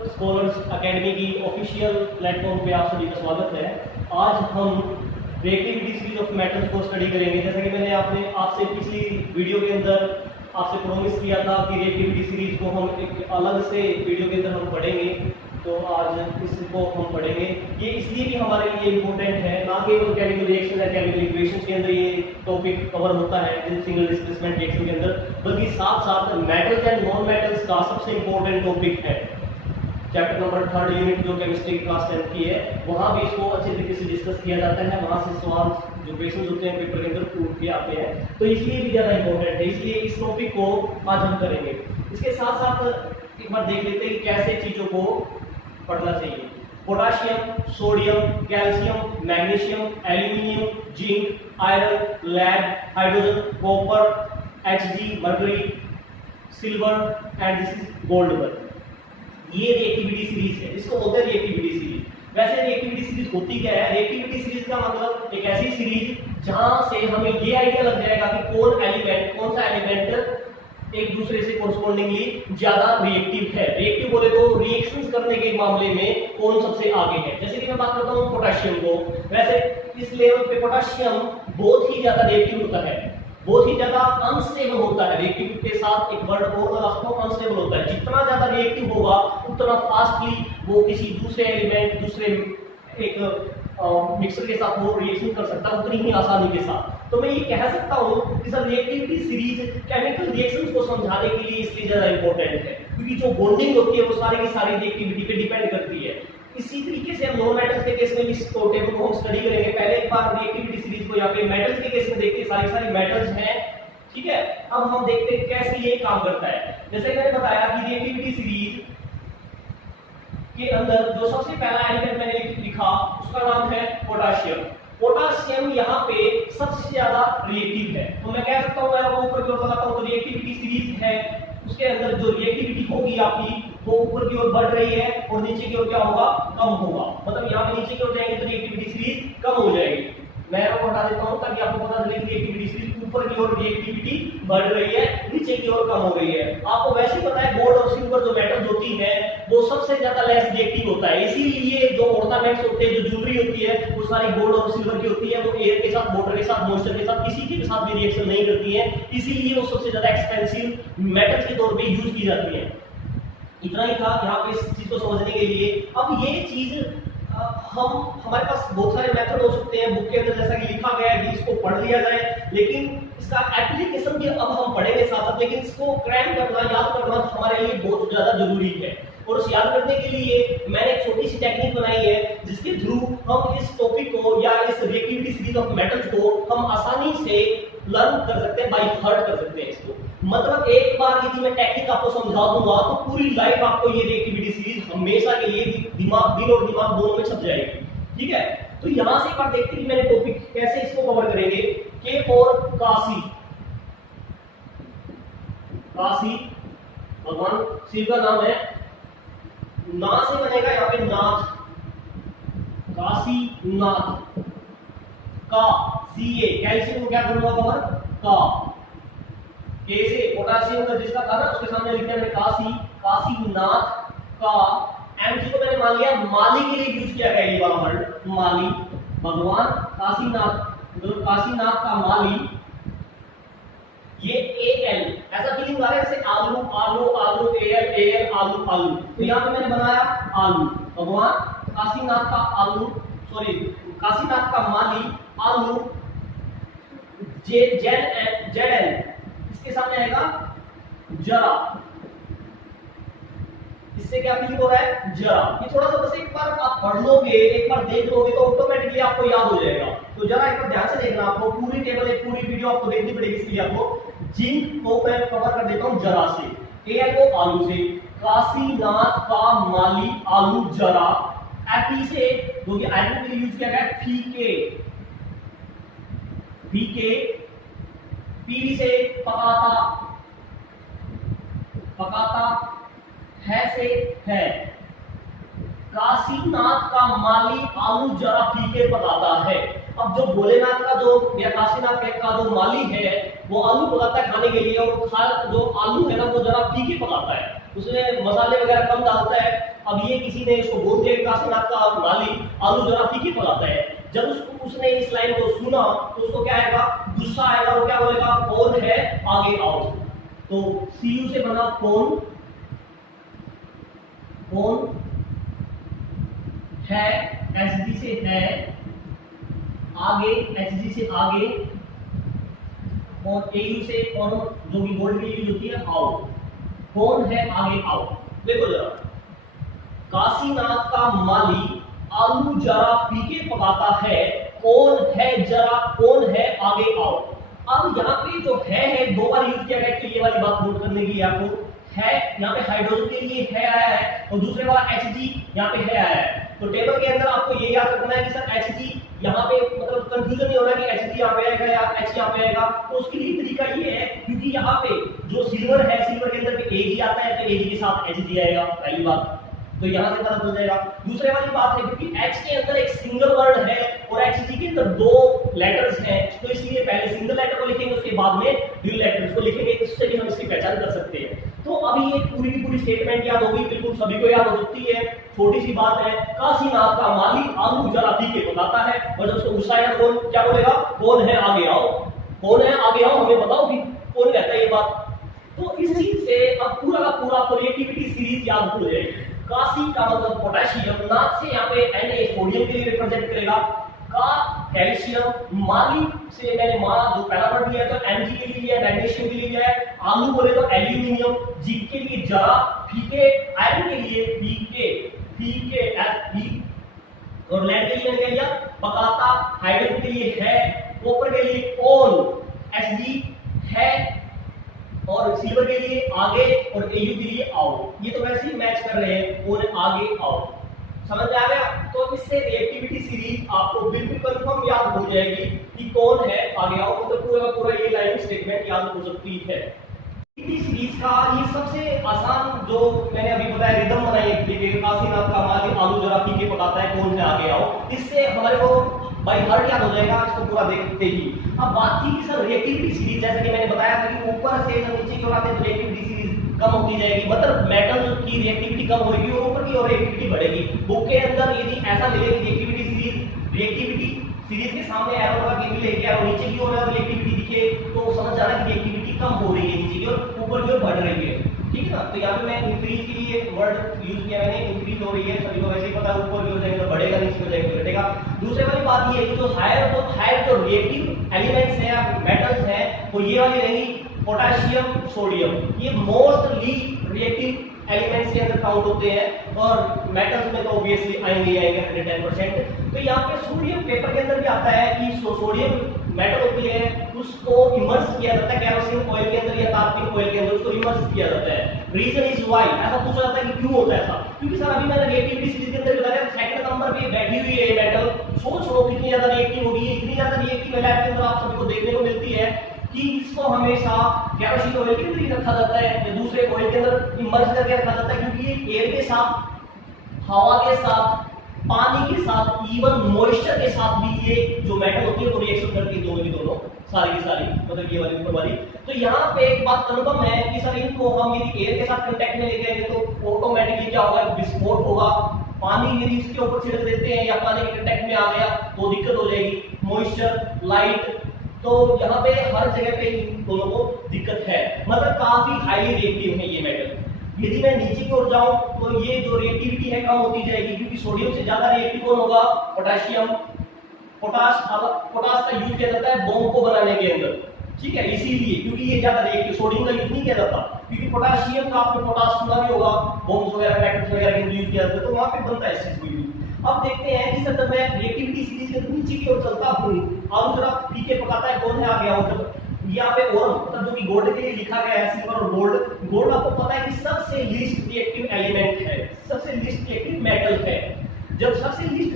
Scholars academy की official platform पे आप सभी का स्वागत है। आज हम रिएक्टिविटी सीरीज ऑफ मेटल्स को स्टडी करेंगे। जैसा कि मैंने आपसे पिछली वीडियो के अंदर आपसे प्रॉमिस किया था कि रिएक्टिविटी सीरीज को हम एक अलग से वीडियो के अंदर हम पढ़ेंगे, तो आज इसको हम पढ़ेंगे। ये इसलिए भी हमारे लिए इम्पोर्टेंट है, ना केवल केमिकल रिएक्शन या केमिकल इक्वेशंस के अंदर ये टॉपिक कवर होता है सिंगल डिस्प्लेसमेंट रिएक्शन के अंदर, बल्कि साथ साथ मेटल्स एंड नॉन मेटल्स का सबसे इम्पोर्टेंट टॉपिक है। चैप्टर नंबर 3 यूनिट जो केमिस्ट्री क्लास 10 की है, वहाँ भी इसको अच्छे तरीके से डिस्कस किया जाता है। वहाँ से सवाल जो क्वेश्चन होते हैं पेपर के अंदर पूछ के आते हैं, तो इसलिए भी ज़्यादा इंपॉर्टेंट है, इसलिए इस टॉपिक को आज हम करेंगे। इसके साथ साथ एक बार देख लेते हैं कि कैसे चीज़ों को पढ़ना चाहिए। Potassium, sodium, calcium, magnesium, aluminium, zinc, iron, lead, hydrogen, copper, Hg, mercury, silver and this is gold. ये रिएक्टिविटी सीरीज है, इसको बोलते हैं रिएक्टिविटी सीरीज। वैसे रिएक्टिविटी सीरीज होती क्या है? रिएक्टिविटी सीरीज का मतलब एक ऐसी सीरीज जहां से हमें ये आइडिया लग जाएगा कि कौन सा एलिमेंट एक दूसरे से कोरस्पॉन्डिंगली ज्यादा रिएक्टिव है। रिएक्टिव बोले तो रिएक्शंस करने के मामले में कौन सबसे आगे है। जैसे कि मैं बात करता हूँ पोटेशियम को, वैसे इस लेवल पे पोटेशियम बहुत ही ज्यादा रिएक्टिव होता है, बहुत ही ज्यादा अनस्टेबल होता है। रिएक्टिव के साथ एक वर्ड और लगा सकता हूं, अनस्टेबल होता है। जितना ज्यादा रिएक्टिव होगा उतना फास्टली वो किसी दूसरे एलिमेंट, दूसरे एक मिक्सर के साथ वो रिएक्शन कर सकता है, उतनी ही आसानी के साथ। तो मैं ये कह सकता हूँ कि sir reactivity series chemical reactions को समझाने के लिए इसलिए ज्यादा इंपॉर्टेंट है, क्योंकि जो बॉन्डिंग होती है वो सारी की सारी रिएक्टिविटी पे डिपेंड करती है। इसी तरीके से हम नॉन मेटल्स के केस में भी इस टेबल को हम स्टडी करेंगे। पहले एक बार रिएक्टिविटी सीरीज को यहाँ पे मेटल्स के केस में देखते हैं, सारी मेटल्स हैं, ठीक है। अब हम देखते हैं कैसे ये काम करता है। जैसे मैंने बताया कि रिएक्टिविटी सीरीज के अंदर जो सबसे पहला एलिमेंट मैंने लिखा उसका नाम है पोटाशियम। पोटाशियम यहाँ पे सबसे ज्यादा रिएक्टिव है, तो मैं कह सकता हूँ, मैं आपको ऊपर की ओर बताता हूँ, तो रिएक्टिविटी सीरीज है, उसके अंदर जो रिएक्टिविटी होगी आपकी वो ऊपर की ओर बढ़ रही है और नीचे की ओर क्या होगा? कम होगा। मतलब यहाँ पे नीचे की ओर जाएंगे तो रिएक्टिविटी सीरीज कम हो जाएगी। मैं आपको बता देता हूँ ताकि आपको पता चले कि रिएक्टिविटी सीरीज ऊपर की ओर रिएक्टिविटी बढ़ रही है, नीचे की ओर कम हो रही है। आपको वैसे ही पता है गोल्ड और सिल्वर जो मेटल्स होती है वो सबसे ज्यादा लेस रिएक्टिव होता है, इसीलिए जो ऑर्नामेंट्स होते हैं, जो ज्वेलरी होती है, वो सारी गोल्ड और सिल्वर की होती है। वो एयर के साथ, वाटर के साथ, मॉइस्चर के साथ, किसी के साथ भी रिएक्शन नहीं करती है, इसीलिए वो सबसे ज्यादा एक्सपेंसिव मेटल्स के तौर पे यूज की जाती है। इतना ही था यहाँ पे इस चीज को समझने के लिए। अब ये चीज हमारे पास बहुत सारे मेथड हो सकते हैं बुक के अंदर, जैसा कि लिखा गया है कि इसको पढ़ लिया जाए, लेकिन इसका एप्लीकेशन भी अब हम पढ़ेंगे साथ साथ। लेकिन इसको क्रैम करना, याद करना हमारे लिए बहुत ज्यादा जरूरी है, और उस याद करने के लिए मैंने एक छोटी सी टेक्निक बनाई है जिसके थ्रू हम इस टॉपिक को या इस रिएक्टिविटी सीरीज ऑफ मेटल्स को हम आसानी से लर्न कर सकते हैं, बाय हार्ट कर सकते हैं इसको। मतलब एक बार यदि मैं टेक्निक आपको समझा दूंगा तो पूरी लाइफ आपको ये रिएक्टिविटी सीरीज हमेशा के लिए दिल और दिमाग दोनों में छप जाएगी, ठीक है। तो यहां से एक बार देखते हैं कि मैंने टॉपिक कैसे इसको कवर करेंगे। के फॉर काशी, काशी भगवान शिव का नाम है, ना से बनेगा यहाँ पे नाथ, काशी नाथ, का सी ए, कैल्शियम को क्या करूंगा कवर? का। के से पोटाशियम का जिसका था ना उसके सामने लिखते हैं काशी, काशीनाथ का। एमजी को मैंने मान लिया माली के लिए यूज किया गया ये वाला वर्ड, माली, भगवान काशीनाथ, तो काशीनाथ का माली। ये एल, ऐसा फीलिंग आ रहा है जैसे आलू आलू आलू, एल आलू आलू, तो यहाँ पे मैंने बनाया आलू, भगवान काशीनाथ का आलू, सॉरी काशीनाथ का माली आलू, जेड एल, इसके सामने आएगा जरा, इससे क्या फील हो रहा है? जरा। ये थोड़ा सा बस एक बार आप पढ़ लोगे, एक बार देख लोगे तो ऑटोमेटिकली आपको याद हो जाएगा। तो जरा एक बार ध्यान से देखना, आपको पूरी टेबल, एक पूरी वीडियो आपको देखनी पड़ेगी, इसलिए आपको जिंक को मैं कवर कर देता हूं जरा से, एल को आलू से, काशीनाथ का माली आलू जरा, एफी से जो कि आयरन के लिए यूज किया गया है फीके, फीके, पीवी से पकाता, पकाता, है से है, काशीनाथ का माली आलू जरा फीके पकाता है। अब जो भोलेनाथ का जो या काशीनाथ का जो माली है वो आलू पकाता है खाने के लिए, और जो आलू है ना वो जरा फीके पकाता है। उसमें मसाले वगैरह कम डालता है। अब ये किसी ने उसको बोल दिया कि काशीनाथ का माली आलू जरा फीके पकाता है। जब उसने इस लाइन को सुना तो उसको क्या आएगा, गुस्सा आएगा। वो क्या बोलेगा, कौन है आगे आओ। तो सीयू से बना कौन, कौन है, एसजी से है, आगे एसजी से आगे, और एयू से और जो भी गोल्ड की यूज होती है आओ। कौन है आगे आओ। देखो जरा, काशीनाथ का माली आलू जरा फीके पकाता है, कौन है जरा, कौन है आगे आओ। अब यहाँ पे जो है दो बार यूज किया गया, ये वाली बात नोट करने की आपको। है यहाँ पे हाइड्रोजन के लिए है आया है, और दूसरे वाला Hg यहाँ पे है आया है। तो टेबल के अंदर आपको ये याद रखना है कि सर Hg यहाँ पे, मतलब कंफ्यूजन नहीं होना कि Hg यहाँ पे आएगा या H यहाँ पे आएगा। तो उसके लिए तरीका ये है, क्योंकि यहाँ पे जो सिल्वर है, सिल्वर के अंदर पे Ag आता है, तो Ag के साथ Hg आएगा, पहली बात तो यहाँ से पता चल जाएगा। दूसरे वाली बात है, क्योंकि H के अंदर एक सिंगल वर्ड है और Hg के अंदर दो लेटर्स हैं, तो इसलिए पहले सिंगल लेटर को लिखेंगे, उसके बाद में ड्यूल लेटर्स को लिखेंगे। इससे भी हम इसकी पहचान कर सकते हैं। तो अभी ये पूरी की पूरी स्टेटमेंट याद होगी, बिल्कुल सभी को याद हो सकती है। छोटी सी बात है, काशीनाथ का माली आलू जरा फीके पकाता है, और जब उसको गुस्सा आएगा कौन क्या बोलेगा, कौन है आगे आओ। कौन है आगे आओ, हमें बताओ कि कौन कहता है ये बात। तो इस चीज से अब पूरा का पूरा आपको रिएक्टिविटी सीरीज याद हो जाएगी। काशी का मतलब पोटेशियम, नाथ से यहाँ पे Na सोडियम के लिए रिप्रेजेंट करेगा, का कैल्शियम, माली से मैंने जो पहला वर्ड लिया तो Mg के लिए लिया, मैग्नीशियम के लिए लिया है, आलू बोले तो एल्यूमिनियम, जिंक के लिए जरा, फीके, आयरन के लिए फीके, फीके Fe, और लेड के लिए मैंने क्या लिया, पकाता, हाइड्रोजन के लिए है, कॉपर के लिए कौन, Hg है, और सिल्वर के लिए आगे, और Au के लिए आओ। ये तो वैसे ही मैच कर रहे हैं, और आगे आओ। समझ में आ गया। तो इससे रिएक्टिविटी सीरीज आपको बिल्कुल कंफर्म याद हो जाएगी कि कौन है आगे आओ। तो पूरा का पूरा ये लाइन स्टेटमेंट याद हो सकती है। रिएक्टिविटी सीरीज का ये सबसे आसान जो मैंने अभी बताया, रिदम बनाई काशीनाथ का माली आलू जरा फीके पकाता है, कौन है आगे आओ। इससे हमारे को बाई हार्ट याद हो जाएगा इसको पूरा देखते ही। अब बात थी कि सर रिएक्टिविटी सीरीज, जैसे कि मैंने बताया था कि ऊपर से जब नीचे की ओर आते हैं तो रिएक्टिविटी सीरीज कम होती जाएगी, मतलब मेटल की रिएक्टिविटी कम होगी और ऊपर की ओर रिएक्टिविटी बढ़ेगी। बुक के अंदर यदि ऐसा मिले कि रिएक्टिविटी सीरीज के सामने एरो लगा के मिले, क्या नीचे की ओर रिएक्टिविटी दिखे, तो समझ जाना कि रिएक्टिविटी कम हो रही है नीचे की ओर, ऊपर की ओर बढ़ रही है। ठीक है ना। तो यहाँ पे मैं इंक्रीज के लिए वर्ड यूज किया मैंने, इंक्रीज हो रही है, सभी को वैसे ही पता है, ऊपर की ओर जाएगा तो बढ़ेगा, नीचे हो जाएगा तो घटेगा। दूसरे वाली बात ये है कि जो हायर जो रिएक्टिव एलिमेंट्स हैं या मेटल्स हैं, वो ये वाली रहेंगी, पोटेशियम, सोडियम, ये मोस्टली रिएक्टिव एलिमेंट्स के अंदर काउंट होते हैं, और मेटल्स में तो ऑब्वियसली आएंगे 110%। तो यहाँ पे सोडियम पेपर के अंदर भी आता है कि सोडियम मेटल होती है, उसको इमर्स किया जाता है केरोसिन ऑयल के अंदर या तारपीन ऑयल के अंदर, उसको इमर्स किया जाता है। रीजन इज व्हाई, ऐसा पूछा जाता है कि क्यों होता है ऐसा, क्योंकि सर अभी मैंने रिएक्टिविटी सीरीज के अंदर बताया सेकंड नंबर पे बैठी हुई है मेटल। सोच लो कितनी ज्यादा रिएक्टिव होगी, इतनी ज्यादा रिएक्टिव है लैब के अंदर आप सभी को देखने को मिलती है कि इसको हमेशा केरोसिन ऑयल के अंदर ही रखा जाता है या दूसरे ऑयल के अंदर इमर्स करके रखा जाता है, क्योंकि ये एयर के साथ, हवा के साथ, पानी के साथ, इवन मॉइस्चर के साथ भी ये जो मेटल होती है वो रिएक्शन करती है, दोनों की दोनों, सारी की सारी, मतलब ये वाली ऊपर वाली। तो यहाँ पे एक बात कंफर्म है कि सर इनको हम यदि एयर के साथ कांटेक्ट में लेके आएंगे तो ऑटोमेटिकली क्या होगा, विस्फोट होगा। पानी यदि इसके ऊपर छिड़क देते हैं या पानी के कांटेक्ट में आ गया तो दिक्कत हो जाएगी, मॉइस्चर, लाइट, तो यहाँ पे हर जगह पे इन दोनों को दिक्कत है, मतलब काफी हाईली रिएक्टिव है ये मेटल। यदि मैं नीचे की ओर जाऊं तो ये जो रिएक्टिविटी है कम होती जाएगी, क्योंकि सोडियम से ज्यादा रिएक्टिव कौन होगा, पोटेशियम। पोटास का यूज किया जाता है बॉम्ब को बनाने के अंदर, ठीक है, इसीलिए क्योंकि ये ज्यादा रिएक्टिव, सोडियम का यूज नहीं किया जाता, क्योंकि पोटेशियम का आपने पोटास सुना भी होगा, बॉम्ब वगैरह पैकेट्स वगैरह के यूज किया जाता है, तो वहां पे बनता है इस चीज को। अब देखते हैं कि सर मैं रिएक्टिविटी सीरीज के नीचे की ओर चलता हूं, आलू जरा फीके पकाता है, कौन है आगे आओ। यहाँ पे और मतलब जो कि गोल्ड के लिए लिखा गया है, सिल्वर और गोल्ड। गोल्ड आपको पता है कि सबसे लीस्ट रिएक्टिव एलिमेंट है, सबसे लीस्ट रिएक्टिव मेटल है। जब सबसे लीस्ट